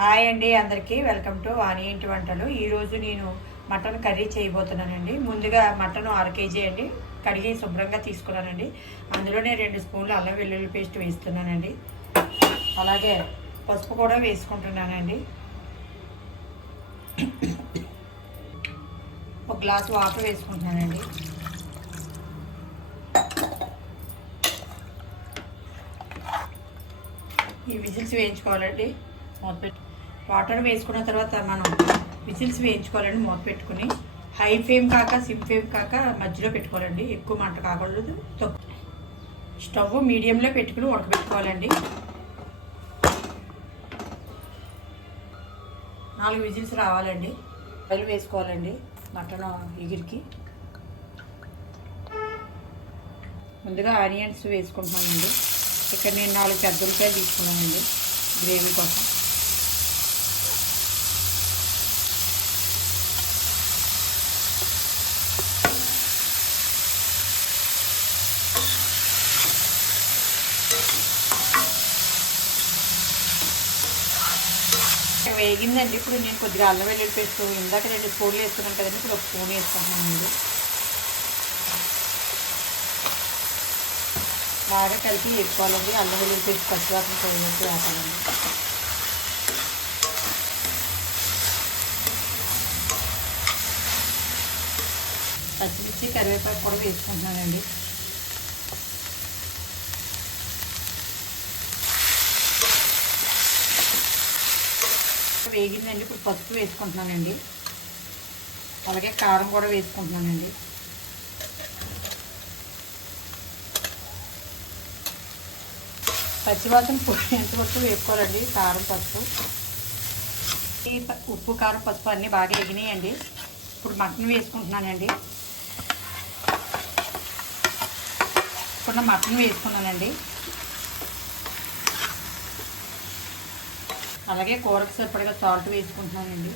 Hi అండి అందరికీ. Welcome to వాణి ఇంటి వంటలు. ఈరోజు నేను మటన్ కర్రీ చేయబోతున్నానండి. ముందుగా మటన్ అర కేజీ అండి. కడిగి శుభ్రంగా తీసుకున్నానండి. అందులోనే రెండు స్పూన్లు అల్లం వెల్లుల్లి పేస్ట్ వేస్తున్నానండి. అలాగే పసుపు కూడా వేసుకుంటున్నానండి. ఒక గ్లాస్ వాటర్ వేసుకుంటున్నానండి. ఈ విజిల్స్ వేయించుకోవాలండి. మూత వాటర్ వేసుకున్న తర్వాత మనం విజిల్స్ వేయించుకోవాలండి మూత పెట్టుకుని. హై ఫ్లేమ్ కాక సిమ్ ఫ్లేమ్ కాక మధ్యలో పెట్టుకోవాలండి. ఎక్కువ మంట కాకూడదు. తక్కువ స్టవ్ మీడియంలో పెట్టుకుని ఉడకబెట్టుకోవాలండి. నాలుగు విజిల్స్ రావాలండి. ఆయిల్ వేసుకోవాలండి మటన్ ఎగిరికి. ముందుగా ఆనియన్స్ వేసుకుంటున్నానండి. ఇక్కడ నేను నాలుగు పెద్ద ఉల్లిపాయలు తీసుకున్నానండి గ్రేవీ కోసం. వేగిందండి. ఇప్పుడు నేను కొద్దిగా అల్లం వెల్లుల్లి పేస్ట్ ఇందాక రెండు స్పూన్లు వేసుకున్నాను కదండి. ఇప్పుడు ఒక స్పూన్ వేసుకుంటున్నానండి బాగా కలిపి వేసుకోవాలండి. అల్లం వెల్లుల్లి పేస్ట్ పచ్చివాసన పోయినట్టు వేపాలండి పచ్చిమిర్చి కరివేపాకు కూడా వేసుకుంటున్నానండి. వేగిందండి. ఇప్పుడు పసుపు వేసుకుంటున్నానండి. అలాగే కారం కూడా వేసుకుంటున్నానండి. పచ్చివాసన ఎంతవరకు వేసుకోవాలండి కారం పసుపు. ఈ ఉప్పు కారం పసుపు అన్నీ బాగా ఎగినాయండి ఇప్పుడు మటన్ వేసుకుంటున్నానండి. ఇప్పుడు మటన్ వేసుకున్నానండి. అలాగే కూరకు సరిపడగా సాల్ట్ వేసుకుంటున్నానండి.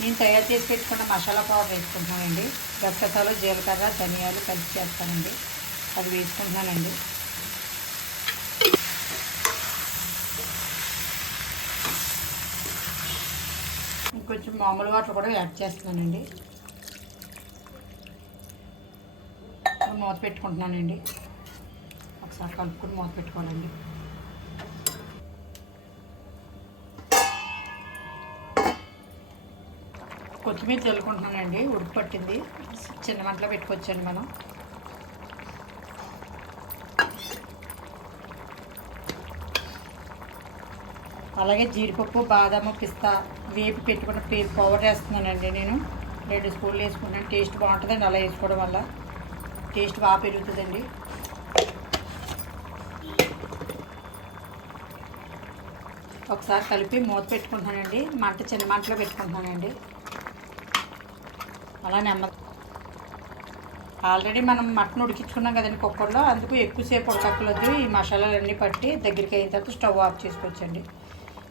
నేను తయారు చేసి పెట్టుకున్న మసాలా పౌడర్ వేసుకుంటున్నానండి. గసగసాలు జీలకర్ర ధనియాలు కలిపి చేస్తానండి. అది వేసుకుంటున్నానండి. ఇంకొంచెం మామూలు వాటర్ కూడా యాడ్ చేస్తున్నానండి. మూత పెట్టుకుంటున్నానండి. ఒకసారి కలుపుకుని మూత పెట్టుకోవాలండి. కొత్తిమీర చల్లుకుంటున్నానండి. ఉడుకు పట్టింది. చిన్న మంటలో పెట్టుకోవచ్చండి మనం. అలాగే జీడిపప్పు బాదాము పిస్తా వేపి పెట్టుకున్న పే పౌడర్ వేస్తున్నానండి నేను. రెండు స్పూన్లు వేసుకున్నాను. టేస్ట్ బాగుంటుందండి అలా వేసుకోవడం వల్ల. టేస్ట్ బాగా పెరుగుతుందండి. ఒకసారి కలిపి మూత పెట్టుకుంటున్నానండి మంట చిన్న మంటలో పెట్టుకుంటున్నానండి అలా నెమ్మ ఆల్రెడీ మనం మటన్ ఉడికించుకున్నాం కదండి కుక్కర్లో. అందుకు ఎక్కువసేపు ఉడకక్కలొద్దు ఈ మసాలాలన్నీ పట్టి దగ్గరికి అయిన తర్వాత స్టవ్ ఆఫ్ చేసుకోవచ్చండి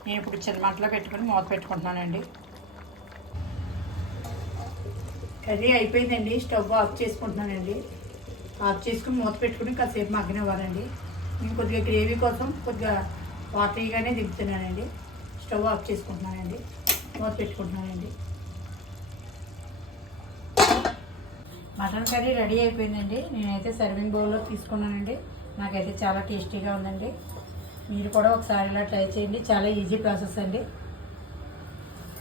నేను ఇప్పుడు చిన్న మంటలో పెట్టుకుని మూత పెట్టుకుంటున్నానండి. కర్రీ అయిపోయిందండి. స్టవ్ ఆఫ్ చేసుకుంటున్నానండి. ఆఫ్ చేసుకుని మూత పెట్టుకుని కాసేపు మగ్గనివ్వాలండి. నేను కొద్దిగా గ్రేవీ కోసం కొద్దిగా వాటరీగానే దిగుతున్నానండి స్టవ్ ఆఫ్ చేసుకుంటున్నానండి. మూత పెట్టుకుంటున్నానండి. మటన్ కర్రీ రెడీ అయిపోయిందండి. నేనైతే సర్వింగ్ బౌల్లో తీసుకున్నానండి. నాకైతే చాలా టేస్టీగా ఉందండి. మీరు కూడా ఒకసారి ఇలా ట్రై చేయండి. చాలా ఈజీ ప్రాసెస్ అండి.